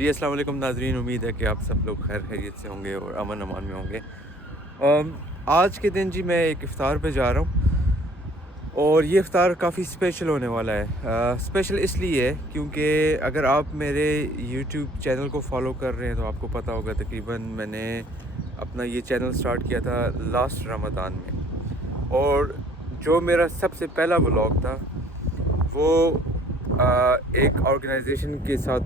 जी अस्सलाम वालेकुम नाज़रीन, उम्मीद है कि आप सब लोग खैर खैरियत से होंगे और अमन अमान में होंगे। आज के दिन जी मैं एक इफ़्तार पे जा रहा हूँ और ये इफ़्तार काफ़ी स्पेशल होने वाला है। स्पेशल इसलिए है क्योंकि अगर आप मेरे यूट्यूब चैनल को फॉलो कर रहे हैं तो आपको पता होगा तकरीबन मैंने अपना ये चैनल स्टार्ट किया था लास्ट रमज़ान में। और जो मेरा सबसे पहला व्लॉग था वो एक ऑर्गेनाइजेशन के साथ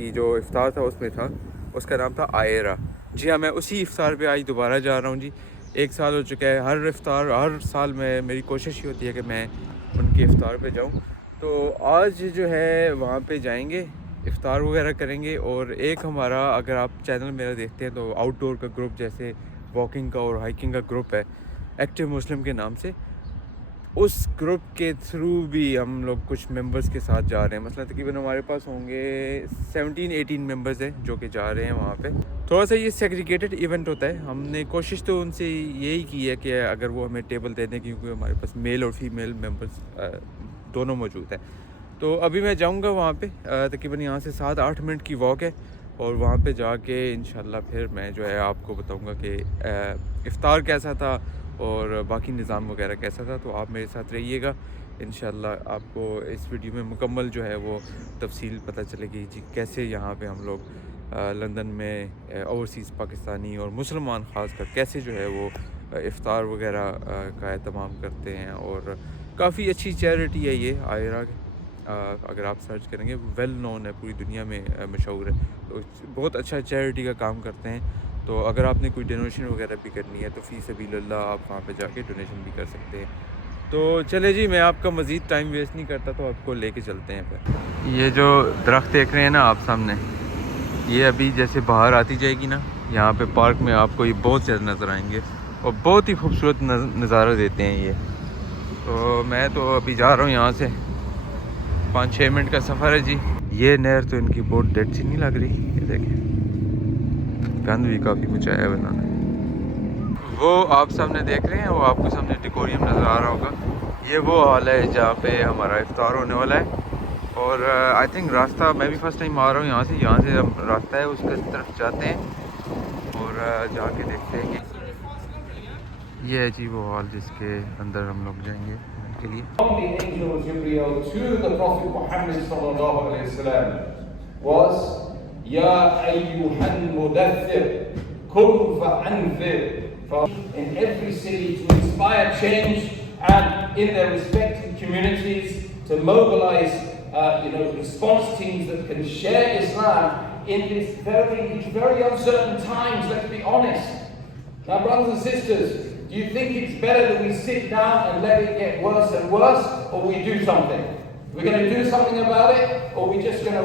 की जो इफ़्तार था उसमें था, उसका नाम था iERA। जी हाँ, मैं उसी इफ़्तार पे आज दोबारा जा रहा हूँ जी। 1 साल हो चुका है, हर इफ़्तार हर साल में मेरी कोशिश ही होती है कि मैं उनके इफ़्तार पे जाऊँ। तो आज जो है वहाँ पे जाएंगे, इफ़्तार वगैरह करेंगे। और एक हमारा, अगर आप चैनल मेरा देखते हैं तो आउटडोर का ग्रुप, जैसे वॉकिंग का और हाइकिंग का ग्रुप है एक्टिव मुस्लिम के नाम से, उस ग्रुप के थ्रू भी हम लोग कुछ मेंबर्स के साथ जा रहे हैं। मसलन तकरीबन हमारे पास होंगे 17-18 मेंबर्स हैं जो कि जा रहे हैं वहाँ पे। थोड़ा सा ये सेग्रीगेटेड इवेंट होता है। हमने कोशिश तो उनसे यही की है कि अगर वो हमें टेबल दे दें, क्योंकि हमारे पास मेल और फीमेल मेंबर्स दोनों मौजूद हैं। तो अभी मैं जाऊँगा वहाँ पे, तकरीबन यहाँ से 7-8 मिनट की वॉक है और वहाँ पे जाके इंशाल्लाह फिर मैं जो है आपको बताऊँगा कि इफ़्तार कैसा था और बाकी निज़ाम वगैरह कैसा था। तो आप मेरे साथ रहिएगा, इंशाल्लाह आपको इस वीडियो में मुकम्मल जो है वो तफसील पता चलेगी जी, कैसे यहाँ पे हम लोग लंदन में ओवरसीज़ पाकिस्तानी और मुसलमान ख़ास कर कैसे जो है वो इफ़्तार वगैरह का एहतमाम करते हैं। और काफ़ी अच्छी चैरिटी है ये iERA। अगर आप सर्च करेंगे, वेल नोन है, पूरी दुनिया में मशहूर है। तो बहुत अच्छा चैरिटी का काम करते हैं। तो अगर आपने कोई डोनेशन वगैरह भी करनी है तो फ़ी सबीलिल्लाह आप वहाँ पे जाके डोनेशन भी कर सकते हैं। तो चले जी, मैं आपका मज़ीद टाइम वेस्ट नहीं करता, तो आपको लेके चलते हैं फिर। ये जो दरख्त देख रहे हैं ना आप सामने, ये अभी जैसे बाहर आती जाएगी ना, यहाँ पे पार्क में आपको ये बहुत ज़्यादा नज़र आएंगे और बहुत ही खूबसूरत नज़ारा देते हैं ये। तो मैं तो अभी जा रहा हूँ यहाँ से, 5-6 मिनट का सफ़र है जी। ये नहर तो इनकी बहुत डेड सी नहीं लग रही, ये देखें, गंद भी काफ़ी मचाया है बनाने। वो आप सामने देख रहे हैं, वो आपको सामने डेकोरियम नज़र आ रहा होगा, ये वो हॉल है जहाँ पे हमारा इफ्तार होने वाला है। और आई थिंक रास्ता, मैं भी फ़र्स्ट टाइम आ रहा हूँ यहाँ से हम रास्ता है उसके तरफ जाते हैं और जाके देखते हैं कि ये है जी वो हॉल जिसके अंदर हम लोग जाएंगे के लिए। The angel Gabriel to the Prophet Muhammad sallallahu alaihi wasallam was Ya ayyuhal mudaththir kum fa'anzir, in every city to inspire change and in their respective communities to mobilize response teams that can share Islam in these very uncertain times. Let's be honest. Now, brothers and sisters, do you think it's better that we sit down and let it get worse and worse, or we do something? We're going to do something about it, or we're just going to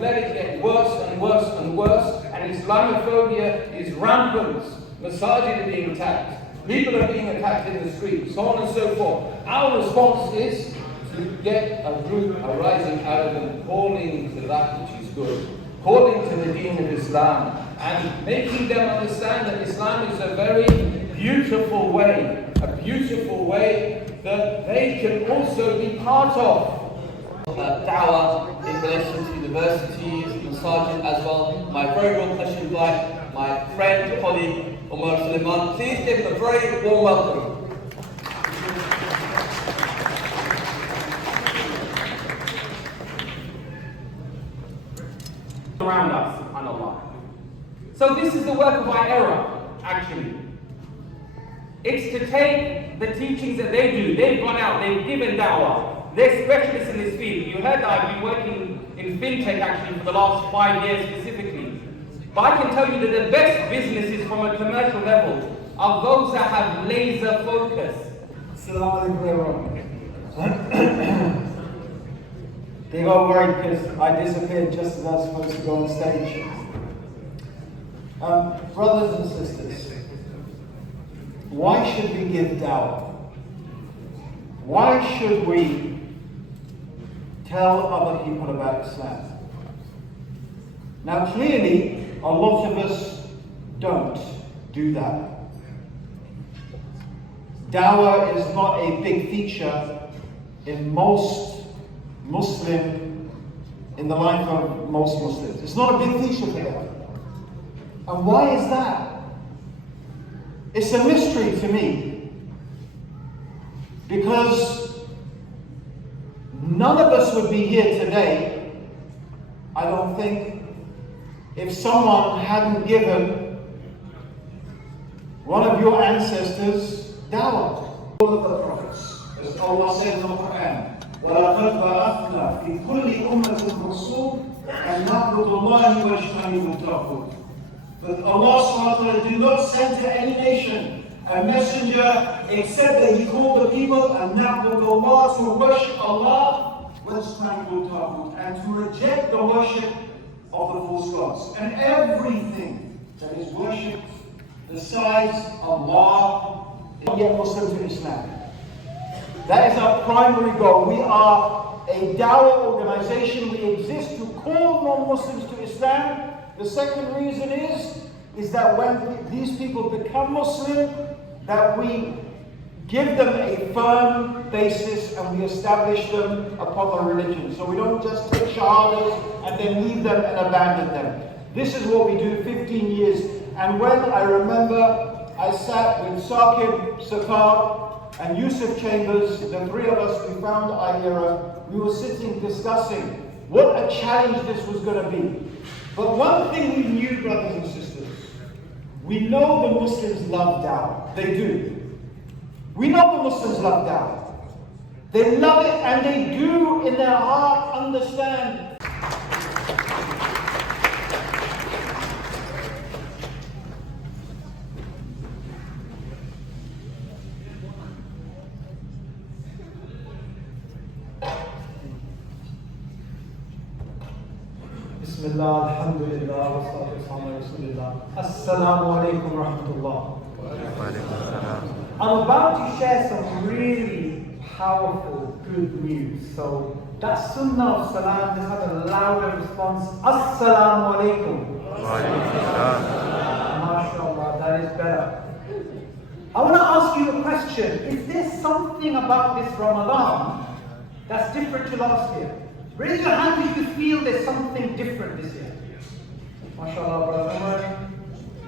let it get worse and worse and worse, and Islamophobia is rampant. Masajid are being attacked, people are being attacked in the streets, so on and so forth. Our response is to get a group arising out of them, calling to that which is good, calling to the deen of Islam, and making them understand that Islam is a very beautiful way that they can also be part of. Dawah in relation to universities, masajid as well. My very warm pleasure by my friend, colleague, Umar Suleiman. Please give him a very warm welcome. Around us, subhanAllah. So this is the work of iERA, actually. It's to take the teachings that they do. They've gone out, they've given da'wah. They're specialists in this field. You heard that I've been working in fintech actually for the last 5 years specifically. But I can tell you that the best businesses from a commercial level are those that have laser focus. Assalamu alaikum everyone. They got worried because I disappeared just as I was supposed to go on stage. Brothers and sisters, why should we give dawah? Why should we tell other people about Islam? Now clearly, a lot of us don't do that. Dawah is not a big feature in most Muslim in the life of most Muslims. It's not a big feature for them. And why is that? It's a mystery to me. Because none of us would be here today, I don't think, if someone hadn't given one of your ancestors dawah. All of the prophets, as Allah said in the Quran, وَلَقَدْ بَعَثْنَا فِي كُلِّ أُمَّةٍ رَسُولًا أَنْ نَعْبُدُوا اللَّهَ وَاجْتَنِبُوا الطَّاغُوتَ. But Allah subhanahu wa ta'ala did not send to any nation a messenger except that He called the people and na'budu Allah, to worship Allah, وَاجْتَنِبُوا الطَّاغُوتَ, and to reject the worship of the false gods. And everything that is worshipped besides Allah is yet Muslim to Islam. That is our primary goal. We are a dawah organization. We exist to call non-Muslims to Islam. The second reason is that when these people become Muslim, that we give them a firm basis and we establish them upon the religion. So we don't just take shahadas and then leave them and abandon them. This is what we do 15 years. And when I remember I sat with Saqib Sakar and Yusuf Chambers, the three of us, we found iERA, we were sitting discussing what a challenge this was going to be. But one thing we knew, brothers and sisters, we know the Muslims love dawah. They do. We know the Muslims love dawah. They love it and they do in their heart understand. Bismillah, alhamdulillah, wa salatu wa rasulillah. Assalamu alaikum wa rahmatullah. I'm about to share some really powerful good news. So that sunnah of salam just had a louder response. Assalamu alaikum. MashaAllah, that is better. I want to ask you a question. Is there something about this Ramadan that's different to last year? Raise your hand if you feel there's something different this year. MashaAllah, Brother Umar,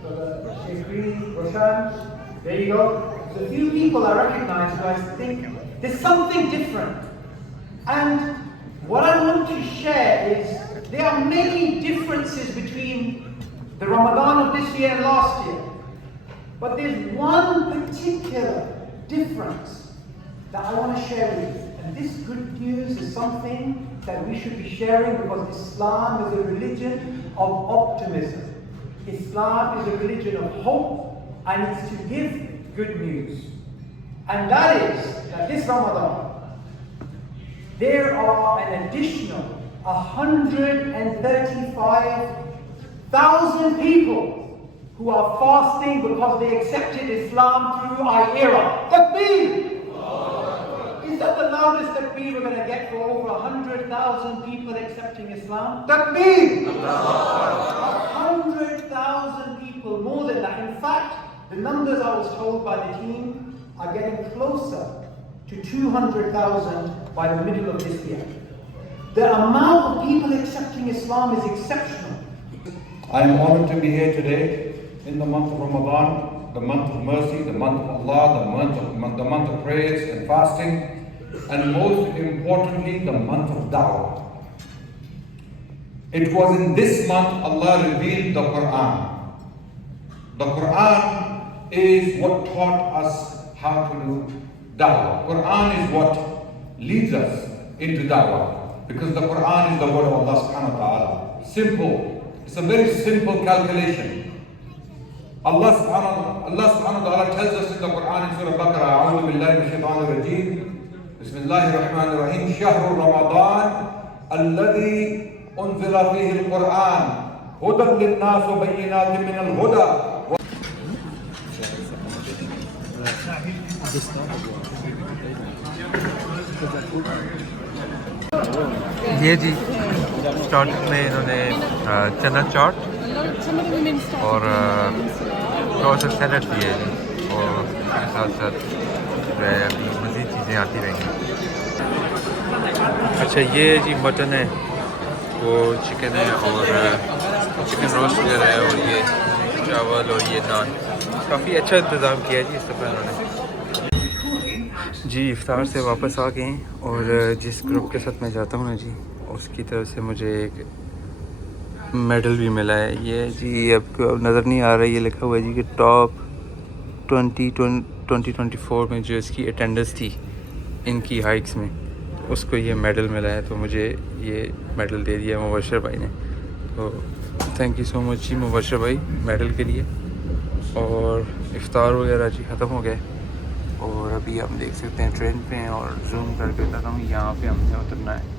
Brother Shekri, Roshan. There you go. There's a few people I recognize who I think there's something different. And what I want to share is there are many differences between the Ramadan of this year and last year. But there's one particular difference that I want to share with you. And this good news is something that we should be sharing because Islam is a religion of optimism. Islam is a religion of hope, and it's to give good news. And that is that this Ramadan, there are an additional 135,000 people who are fasting because they accepted Islam through iERA. Takbir! Is that the loudest takbir we're going to get for over 100,000 people accepting Islam? Takbir! 100,000 people, more than that. In fact, the numbers I was told by the team are getting closer to 200,000 by the middle of this year. The amount of people accepting Islam is exceptional. I am honored to be here today in the month of Ramadan, the month of mercy, the month of Allah, the month of prayers and fasting, and most importantly, the month of da'wah. It was in this month Allah revealed the Quran. The Quran is what taught us how to do da'wah. Quran is what leads us into da'wah. Because the Quran is the word of Allah subhanahu wa ta'ala. Simple. It's a very simple calculation. Allah subhanahu wa ta'ala tells us in the Quran in Surah Baqarah, A'udhu billahi minash shaitanir rajeem. Bismillahir rahmanir rahim. Shahrul Ramadan alladhi unzila fihi al-Quran hudan lin-nas wa bayyinatin min al-huda. ये जी starting में इन्होंने चना चाट और थोड़ा सा salad दिए जी और उसके साथ साथ जो है अभी मज़ीद चीज़ें आती रहेंगी। अच्छा ये जी मटन है वो चिकन है और चिकन रोस्ट वगैरह है, और ये चावल और ये नान। काफ़ी अच्छा इंतज़ाम किया है जी इस दफ़ा इन्होंने। जी इफ्तार से वापस आ गए हैं, और जिस ग्रुप के साथ मैं जाता हूँ ना जी, उसकी तरफ से मुझे एक मेडल भी मिला है। ये जी आपको नज़र नहीं आ रहा है, ये लिखा हुआ है जी कि टॉप 2024 में जो इसकी अटेंडेंस थी इनकी हाइक्स में, तो उसको ये मेडल मिला है। तो मुझे ये मेडल दे दिया मुबशर भाई ने, तो थैंक यू सो मच जी मुबशर भाई मेडल के लिए। और इफ्तार वगैरह जी ख़त्म हो गए, और अभी हम देख सकते हैं ट्रेन पे हैं, और जूम करके बताता हूँ यहाँ पे हमने उतरना है।